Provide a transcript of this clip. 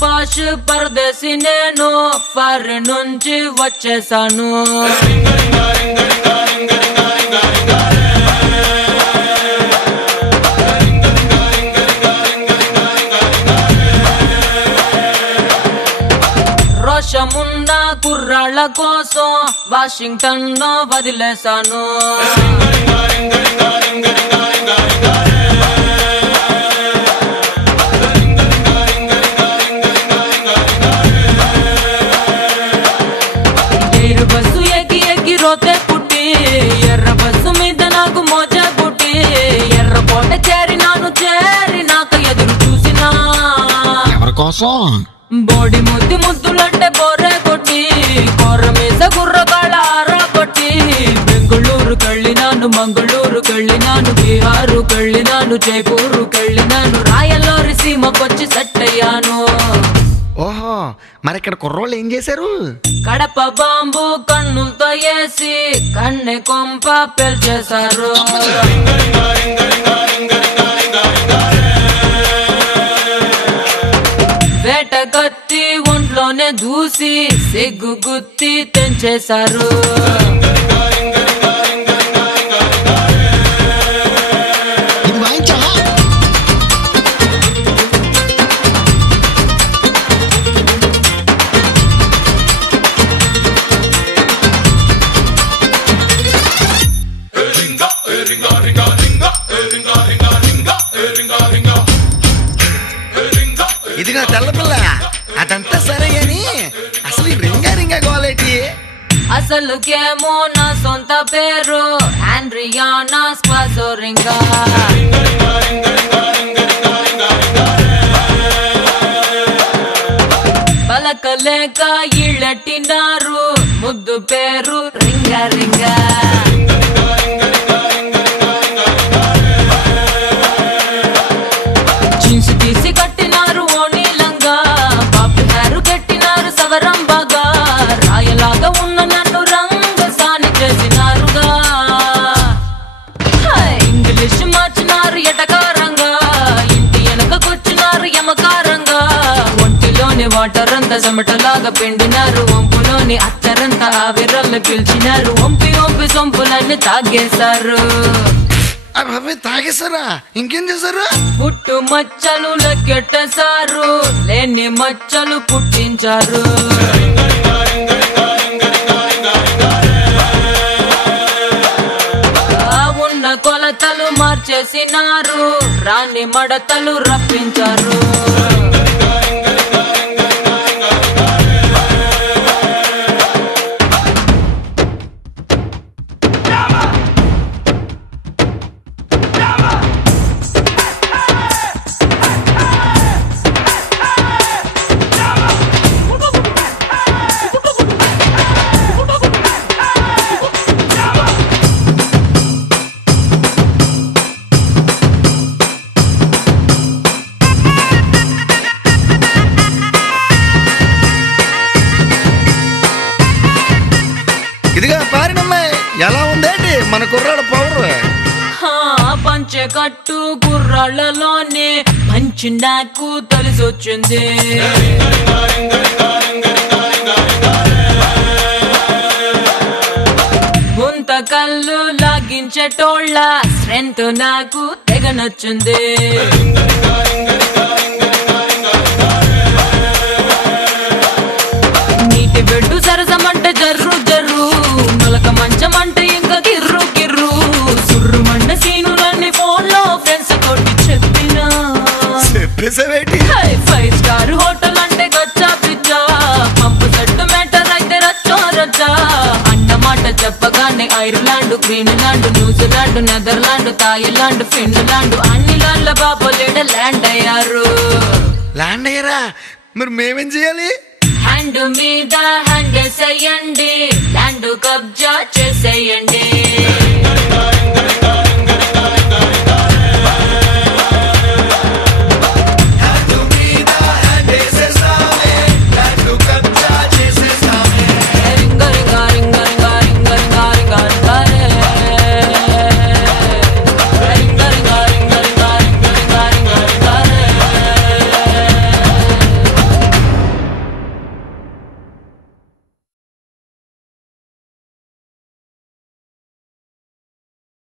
పాష్ పరదేశి నేను ఫారిన్ నుంచి వచ్చేసాను. రోషమున్న కుర్రాళ్ళ కోసం వాషింగ్టన్ లో వదిలేశాను. బస్సు ఎక్కి ఎక్కి రోతే పుట్టి ఎర్ర బస్సు మీద నాకు మోచ పుట్టి ఎర్రకోట చేరినాక ఎదురు చూసినా ఎవరి కోసం? బోడి ముద్దులంటే బోరే కొట్టి కొర్ర మీద గుర్రగాళ్ళ ఆరా కొట్టి బెంగుళూరు కెళ్ళినాను, మంగళూరు కెళ్ళినాను, బీహారు కెళ్ళినాను, జైపూరు కెళ్ళినాను, రాయలూరి సీమకొచ్చి సెట్ అయ్యాను. ఓహో, మరి ఇక్కడ కుర్రోళ్ళు ఏం చేశారు? కడప బాంబు కన్నులతో వేసి కన్నె కొంప పెల్చేశారు. వేట కత్తి ఒంట్లోనే దూసి సిగ్గు గుత్తి తెంచేశారు. ఇదిగా తెల్లపిల్ల, అదంతా సరే గాని అసలు రింగా క్వాలిటీ అసలుకేమో నా సొంత పేరు ఆండ్రియానా స్క్వాజోరింగా. పలకలేక ఇళ్ళెట్టినారు ముద్దు పేరు రింగా. జీన్స్ తీసి కట్టినారు ఓణీలంగా, పాపి హేరు కట్టినారు సవరం బాగా, రాయలాగా ఉన్న నన్ను రంగసాని చేసినారుగా. ఇంగ్లీష్ మార్చినారు ఎటకారంగా, ఇంటి వెనకకొచ్చినారు యమకారంగా, ఒంటిలోని వాటర్ అంతా చెమటలాగా పిండినారు, వంపులోని అత్తరంతా ఆవిరల్ని పిలిచినారు, వంపి సొంపులన్నీ తాగేశారు. అవి తాగేశారా? ఇంకేం చేశారు? పుట్టు మచ్చలు లెక్కెట్టేశారు, లేని మచ్చలు పుట్టించారు. ఉన్న కొలతలు మార్చేసినారు, రాని మడతలు రప్పించారు. ఇదిగా పారినమ్మాయి, ఎలా ఉందేంటి మన కుర్రాళ్ళ పవర్? పంచెకట్టు కుర్రాళ్ళలోనే మంచి నాకు తెలిసొచ్చింది. గుంత కళ్ళు లాగించేటోళ్ళ స్ట్రెంత్ నాకు తెగ నచ్చింది. నీటి బెడ్డు సరసమంటే జర్రు మొలక మంచమంటే ఇంకా కిర్రు సుర్రుమన్న సీనులన్నీ ఫోన్ లో ఫ్రెండ్స్ తోటి చెప్పినా. 5 స్టార్ హోటల్ అంటే గచ్చా పిచ్చా, పంపు సెట్ మ్యాటర్ అయితే రచ్చా అన్నమాట చెప్పగానే Ireland, Greenland, New Zealand, Netherland, Thailand, Finland అన్ని లాండ్ల బాబోలేడ ల్యాండ్ అయ్యారు. ల్యాండ్ అయ్యారా? మరి మేమేం చేయాలి? హ్యాండ్ మీద హ్యాండ్ వేసేయండి, ల్యాండ్ కబ్జా చేసేయండి.